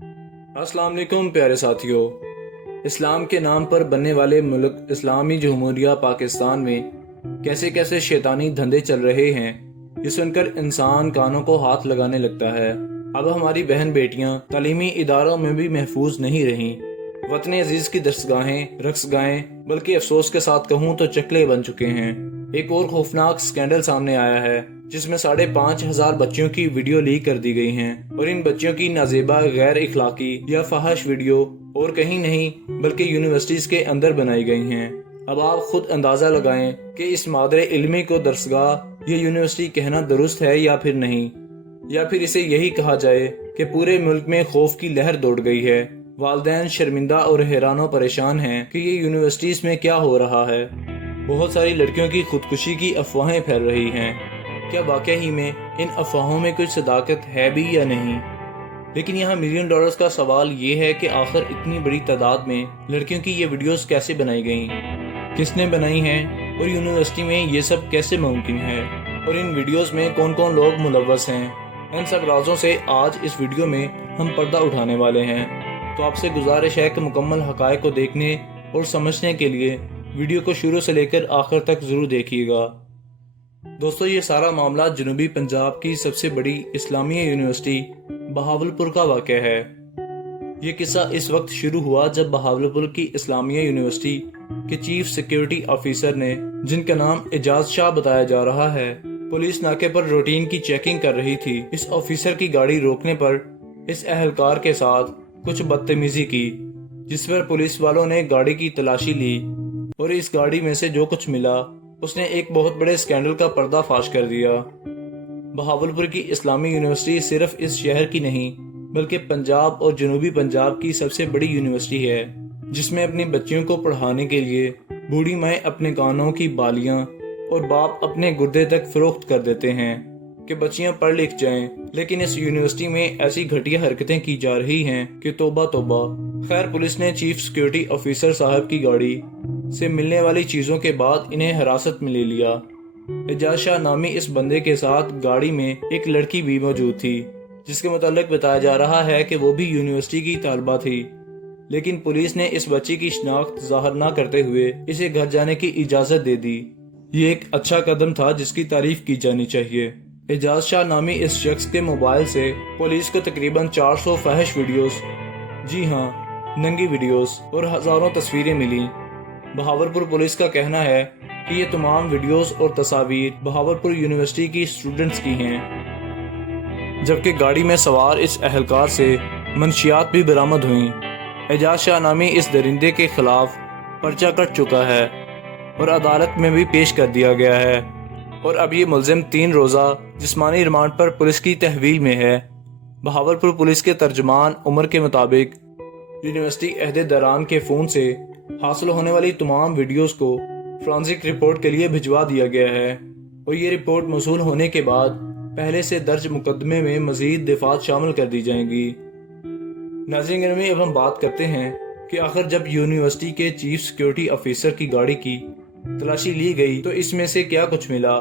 अस्सलाम वालेकुम प्यारे साथियों। इस्लाम के नाम पर बनने वाले मुल्क इस्लामी जमहूरिया पाकिस्तान में कैसे कैसे शैतानी धंधे चल रहे हैं, ये सुनकर इंसान कानों को हाथ लगाने लगता है। अब हमारी बहन बेटियां तालीमी इदारों में भी महफूज नहीं रहीं। वतन अजीज की दरसगाहें, रक्सगाहें, बल्कि अफसोस के साथ कहूँ तो चकले बन चुके हैं। एक और खौफनाक स्कैंडल सामने आया है जिसमें 5,500 बच्चियों की वीडियो लीक कर दी गई हैं और इन बच्चियों की नाजेबा, गैर इखलाकी या फहश वीडियो और कहीं नहीं बल्कि यूनिवर्सिटीज के अंदर बनाई गई हैं। अब आप खुद अंदाजा लगाएं कि इस मादरे इल्मी को दरसगाह या यूनिवर्सिटी कहना दुरुस्त है या फिर नहीं, या फिर इसे यही कहा जाए कि पूरे मुल्क में खौफ की लहर दौड़ गई है। वालिदैन शर्मिंदा और हैरान परेशान हैं कि ये यूनिवर्सिटीज में क्या हो रहा है। बहुत सारी लड़कियों की खुदकुशी की अफवाहें फैल रही हैं। क्या वाकई ही में इन अफवाहों में कुछ सदाकत है भी या नहीं? लेकिन यहाँ $1,000,000 डॉलर्स का सवाल ये है कि आखिर इतनी बड़ी तादाद में लड़कियों की ये वीडियोस कैसे बनाई गईं, किसने बनाई हैं और यूनिवर्सिटी में ये सब कैसे मुमकिन है, और इन वीडियोस में कौन कौन लोग मुलव्वस हैं। इन सब राजों से आज इस वीडियो में हम पर्दा उठाने वाले हैं। तो आपसे गुजारिश है कि मुकम्मल हक़ाइक़ को देखने और समझने के लिए वीडियो को शुरू से लेकर आखिर तक ज़रूर देखिएगा। दोस्तों, ये सारा मामला जनूबी पंजाब की सबसे बड़ी इस्लामी यूनिवर्सिटी बहावलपुर का वाक़या है। ये किस्सा इस वक्त शुरू हुआ जब बहावलपुर की इस्लामिया यूनिवर्सिटी के चीफ सिक्योरिटी ऑफिसर ने, जिनका नाम एजाज शाह बताया जा रहा है, पुलिस नाके पर रूटीन की चेकिंग कर रही थी। इस ऑफिसर की गाड़ी रोकने पर इस अहलकार के साथ कुछ बदतमीजी की, जिस पर पुलिस वालों ने गाड़ी की तलाशी ली और इस गाड़ी में से जो कुछ मिला उसने एक बहुत बड़े स्कैंडल का पर्दाफाश कर दिया। बहावलपुर की इस्लामी यूनिवर्सिटी सिर्फ इस शहर की नहीं बल्कि पंजाब और जनूबी पंजाब की सबसे बड़ी यूनिवर्सिटी है, जिसमें अपनी बच्चियों को पढ़ाने के लिए बूढ़ी माएँ अपने कानों की बालियां और बाप अपने गुर्दे तक फरोख्त कर देते हैं कि बच्चियां पढ़ लिख जाएं। लेकिन इस यूनिवर्सिटी में ऐसी घटिया हरकतें की जा रही हैं कि तौबा तौबा। खैर, पुलिस ने चीफ सिक्योरिटी ऑफिसर साहब की गाड़ी से मिलने वाली चीजों के बाद इन्हें हिरासत में ले लिया। एजाज शाह नामी इस बंदे के साथ गाड़ी में एक लड़की भी मौजूद थी, जिसके मुतालिक बताया जा रहा है कि वो भी यूनिवर्सिटी की तालबा थी। लेकिन पुलिस ने इस बच्ची की शिनाख्त जाहिर न करते हुए इसे घर जाने की इजाजत दे दी। ये एक अच्छा कदम था जिसकी तारीफ की जानी चाहिए। एजाज शाह नामी इस शख्स के मोबाइल से पुलिस को तकरीबन 400 फहश वीडियोस, जी हाँ नंगी वीडियोस, और हजारों तस्वीरें मिली। बहावलपुर पुलिस का कहना है कि ये तमाम वीडियोस और तस्वीर बहावलपुर यूनिवर्सिटी की स्टूडेंट्स की हैं, जबकि गाड़ी में सवार इस अहलकार से मंशियात भी बरामद हुई। एजाज शाह नामी इस दरिंदे के खिलाफ पर्चा कट चुका है और अदालत में भी पेश कर दिया गया है, और अब ये मुलजिम 3 रोज़ा जिस्मानी रिमांड पर पुलिस की तहवील में है। बहावलपुर पुलिस के तर्जमान उमर के मुताबिक यूनिवर्सिटी अहदेदारान के फ़ोन से हासिल होने वाली तमाम वीडियोस को फॉरेंसिक रिपोर्ट के लिए भिजवा दिया गया है, और ये रिपोर्ट मौसूल होने के बाद पहले से दर्ज मुकदमे में मजीद दिफात शामिल कर दी जाएंगी। नाज़रीन गिरामी, अब हम बात करते हैं कि आखिर जब यूनिवर्सिटी के चीफ सिक्योरिटी ऑफिसर की गाड़ी की तलाशी ली गई तो इसमें से क्या कुछ मिला।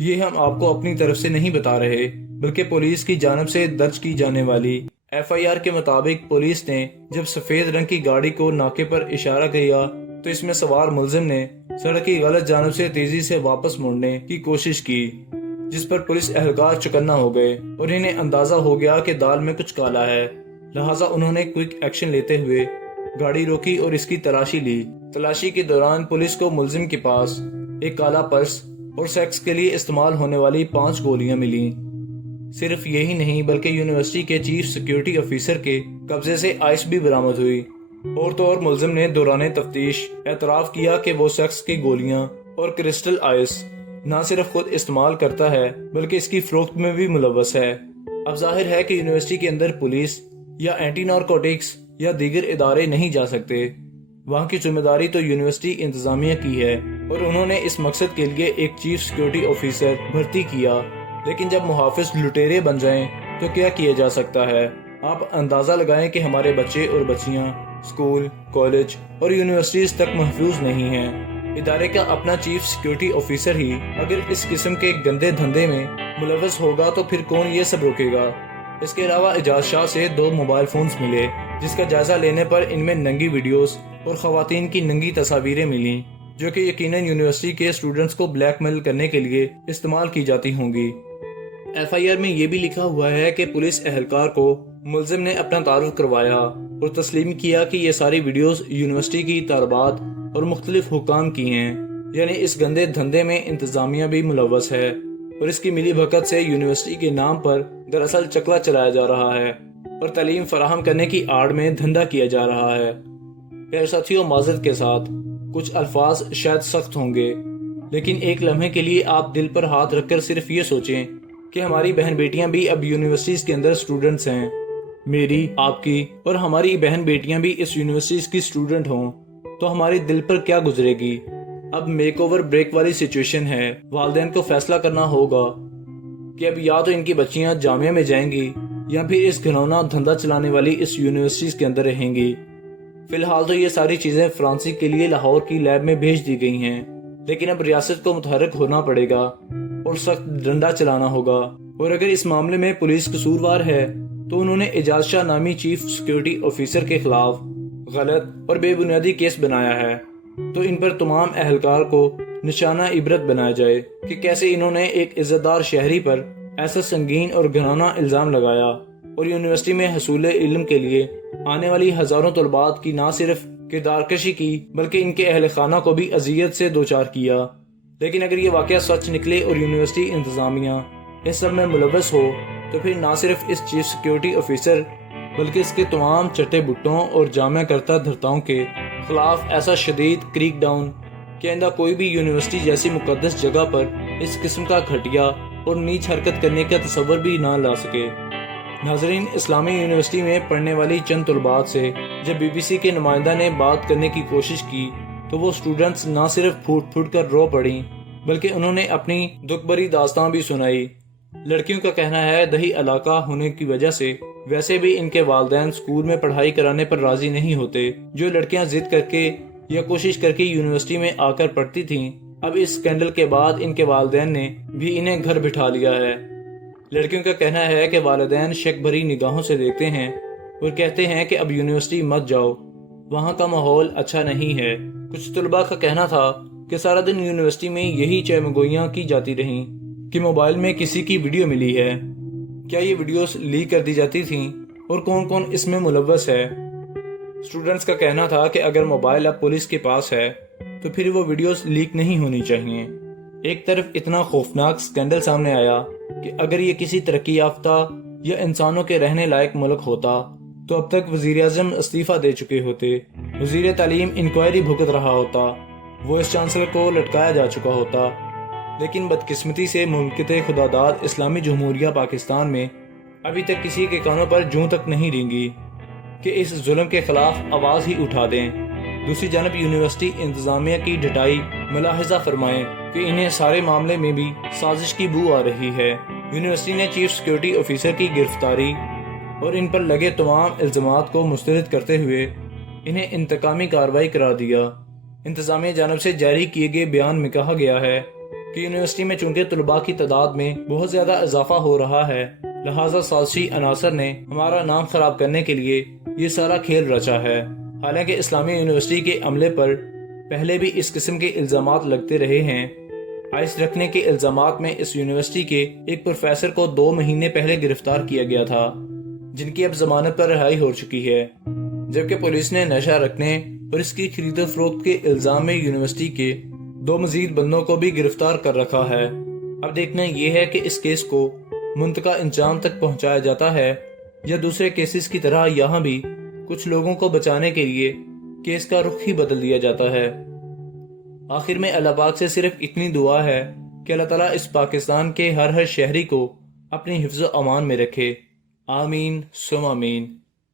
ये हम आपको अपनी तरफ से नहीं बता रहे, बल्कि पुलिस की जानिब से दर्ज की जाने वाली FIR के मुताबिक पुलिस ने जब सफेद रंग की गाड़ी को नाके पर इशारा किया तो इसमें सवार मुलजिम ने सड़क की गलत जानिब से तेजी से वापस मुड़ने की कोशिश की, जिस पर पुलिस एहलकार चौकन्ना हो गए और इन्हें अंदाजा हो गया कि दाल में कुछ काला है। लिहाजा उन्होंने क्विक एक्शन लेते हुए गाड़ी रोकी और इसकी तलाशी ली। तलाशी के दौरान पुलिस को मुलजिम के पास एक काला पर्स और सेक्स के लिए इस्तेमाल होने वाली 5 गोलियां मिली। सिर्फ यही नहीं बल्कि यूनिवर्सिटी के चीफ सिक्योरिटी ऑफिसर के कब्जे से आइस भी बरामद हुई। और तो और मुलजिम ने दौरान तफ्तीश एतराफ़ किया कि वो सेक्स की गोलियां और क्रिस्टल आइस न सिर्फ खुद इस्तेमाल करता है बल्कि इसकी फरोख्त में भी मुलव्वस है। अब जाहिर है कि यूनिवर्सिटी के अंदर पुलिस या एंटी नारकोटिक्स या दीगर इदारे नहीं जा सकते। वहाँ की जिम्मेदारी तो यूनिवर्सिटी इंतजामिया की है, और उन्होंने इस मकसद के लिए एक चीफ सिक्योरिटी ऑफिसर भर्ती किया। लेकिन जब मुहाफिज लुटेरे बन जाएं तो क्या किया जा सकता है। आप अंदाजा लगाएं कि हमारे बच्चे और बच्चियां स्कूल, कॉलेज और यूनिवर्सिटीज तक महफूज नहीं हैं। इदारे का अपना चीफ सिक्योरिटी ऑफिसर ही अगर इस किस्म के गंदे धंधे में मुलव्वस होगा तो फिर कौन ये सब रोकेगा। اس کے علاوہ اعجاز شاہ سے 2 موبائل فونز ملے، جس کا جائزہ لینے پر ان میں ننگی ویڈیوز اور خواتین کی ننگی تصاویریں ملیں، جو کہ یقیناً یونیورسٹی کے اسٹوڈنٹس کو بلیک میل کرنے کے لیے استعمال کی جاتی ہوں گی۔ ایف آئی آر میں یہ بھی لکھا ہوا ہے کہ پولیس اہلکار کو ملزم نے اپنا تعارف کروایا اور تسلیم کیا کہ یہ ساری ویڈیوز یونیورسٹی کی طالبات اور مختلف حکام کی ہیں، یعنی اس گندے دھندے میں انتظامیہ بھی ملوث ہے اور اس کی ملی بھگت سے یونیورسٹی کے نام پر دراصل چکلا چلایا جا رہا ہے اور تعلیم فراہم کرنے کی آڑ میں دھندا کیا جا رہا ہے۔ پیارے ساتھیوں، معذرت کے ساتھ کچھ الفاظ شاید سخت ہوں گے، لیکن ایک لمحے کے لیے آپ دل پر ہاتھ رکھ کر صرف یہ سوچیں کہ ہماری بہن بیٹیاں بھی اب یونیورسٹیز کے اندر اسٹوڈنٹس ہیں۔ میری، آپ کی اور ہماری بہن بیٹیاں بھی اس یونیورسٹیز کی اسٹوڈنٹ ہوں تو ہماری دل پر کیا گزرے گی۔ اب میک اوور بریک والی سچویشن ہے۔ والدین کو فیصلہ کرنا ہوگا کہ اب یا تو ان کی بچیاں جامعہ میں جائیں گی یا پھر اس گھنونا دھندا چلانے والی اس یونیورسٹیز کے اندر رہیں گی۔ فی الحال تو یہ ساری چیزیں فرانسیسی کے لیے لاہور کی لیب میں بھیج دی گئی ہیں، لیکن اب ریاست کو متحرک ہونا پڑے گا اور سخت ڈنڈا چلانا ہوگا، اور اگر اس معاملے میں پولیس قصوروار ہے تو انہوں نے اعجاز شاہ نامی چیف سیکیورٹی آفیسر کے خلاف غلط اور بے بنیادی کیس بنایا ہے، تو ان پر تمام اہلکار کو نشانہ عبرت بنایا جائے کہ کیسے انہوں نے ایک عزت دار شہری پر ایسا سنگین اور گھناؤنا الزام لگایا اور یونیورسٹی میں حصول علم کے لیے آنے والی ہزاروں طلبات کی نہ صرف کردار کشی کی بلکہ ان کے اہل خانہ کو بھی اذیت سے دوچار کیا۔ لیکن اگر یہ واقعہ سچ نکلے اور یونیورسٹی انتظامیہ اس سب میں ملوث ہو تو پھر نہ صرف اس چیف سیکیورٹی آفیسر بلکہ اس کے تمام چٹے بٹوں اور جامع کرتا دھرتاؤں کے خلاف ایسا شدید کریک ڈاؤن کہ آئندہ کوئی بھی یونیورسٹی جیسی مقدس جگہ پر اس قسم کا گھٹیا اور نیچ حرکت کرنے کا تصور بھی نہ لا سکے۔ ناظرین، اسلامی یونیورسٹی میں پڑھنے والی چند طلبات سے جب بی بی سی کے نمائندہ نے بات کرنے کی کوشش کی تو وہ اسٹوڈنٹس نہ صرف پھوٹ پھوٹ کر رو پڑیں بلکہ انہوں نے اپنی دکھ بھری داستان بھی سنائی۔ لڑکیوں کا کہنا ہے دہی علاقہ ہونے کی وجہ سے ویسے بھی ان کے والدین اسکول میں پڑھائی کرانے پر راضی نہیں ہوتے۔ جو لڑکیاں ضد کر کے یا کوشش کر کے یونیورسٹی میں آ کر پڑھتی تھیں، اب اس اسکینڈل کے بعد ان کے والدین نے بھی انہیں گھر بٹھا لیا ہے۔ لڑکیوں کا کہنا ہے کہ والدین شک بھری نگاہوں سے دیکھتے ہیں اور کہتے ہیں کہ اب یونیورسٹی مت جاؤ، وہاں کا ماحول اچھا نہیں ہے۔ کچھ طلباء کا کہنا تھا کہ سارا دن یونیورسٹی میں یہی چہمگوئیاں کی جاتی رہیں کہ موبائل میں کسی کی ویڈیو ملی ہے، کیا یہ ویڈیوز لیک کر دی جاتی تھیں اور کون کون اس میں ملوث ہے۔ اسٹوڈنٹس کا کہنا تھا کہ اگر موبائل اب پولیس کے پاس ہے تو پھر وہ ویڈیوز لیک نہیں ہونی چاہیے۔ ایک طرف اتنا خوفناک سکینڈل سامنے آیا کہ اگر یہ کسی ترقی یافتہ یا انسانوں کے رہنے لائق ملک ہوتا تو اب تک وزیر اعظم استعفیٰ دے چکے ہوتے، وزیر تعلیم انکوائری بھگت رہا ہوتا، وائس چانسلر کو لٹکایا جا چکا ہوتا۔ لیکن بدقسمتی سے مملکت خداداد اسلامی جمہوریہ پاکستان میں ابھی تک کسی کے کانوں پر جوں تک نہیں رینگی کہ اس ظلم کے خلاف آواز ہی اٹھا دیں۔ دوسری جانب یونیورسٹی انتظامیہ کی ڈٹائی ملاحظہ فرمائیں کہ انہیں سارے معاملے میں بھی سازش کی بو آ رہی ہے۔ یونیورسٹی نے چیف سیکیورٹی آفیسر کی گرفتاری اور ان پر لگے تمام الزامات کو مسترد کرتے ہوئے انہیں انتقامی کارروائی قرار دیا۔ انتظامیہ جانب سے جاری کیے گئے بیان میں کہا گیا ہے کہ یونیورسٹی میں چونکہ طلباء کی تعداد میں بہت زیادہ اضافہ ہو رہا ہے، لہٰذا سازشی عناصر نے ہمارا نام خراب کرنے کے لیے یہ سارا کھیل رچا ہے۔ حالانکہ اسلامی یونیورسٹی کے عملے پر پہلے بھی اس قسم کے الزامات لگتے رہے ہیں۔ آئس رکھنے کے الزامات میں اس یونیورسٹی کے ایک پروفیسر کو 2 مہینے پہلے گرفتار کیا گیا تھا، جن کی اب ضمانت پر رہائی ہو چکی ہے، جبکہ پولیس نے نشہ رکھنے اور اس کی خرید و فروخت کے الزام میں یونیورسٹی کے 2 مزید بندوں کو بھی گرفتار کر رکھا ہے۔ اب دیکھنا یہ ہے کہ اس کیس کو منتقا انجام تک پہنچایا جاتا ہے یا دوسرے کیسز کی طرح یہاں بھی کچھ لوگوں کو بچانے کے لیے کیس کا رخ ہی بدل دیا جاتا ہے۔ آخر میں اللہ پاک سے صرف اتنی دعا ہے کہ اللہ تعالیٰ اس پاکستان کے ہر شہری کو اپنی حفظ و امان میں رکھے۔ آمین ثم آمین۔